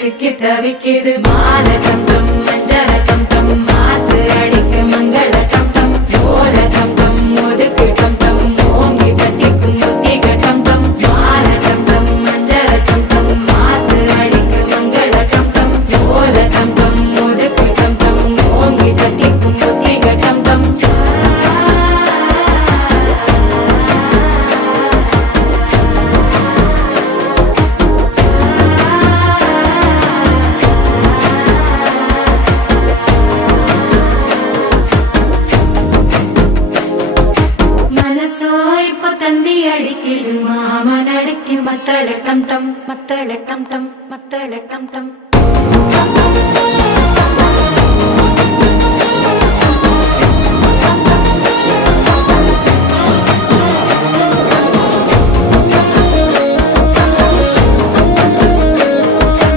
சிக்கி தவிக்குது மால டம் டம் மஞ்சள டம் டம் மாத்து அடிக்க மங்கள டம் டம் ஓல டம் டம் ஒதுக்கு டம் டம் ஓங்கி தட்டிக்கும் புத்திக டம் டம் மால டம் டம் மஞ்சள டம் டம் மாத்து அடிக்க மங்கள டம் டம் ஓல டம் டம் ஒதுக்கு டம் டம் ஓங்கி தட்டிக்கும் புத்திக டம் டம் தந்தி அடிக்குது மாமன் அடிக்கு மத்தள டம் டம் மத்தள டம் டம் மத்தள டம் டம்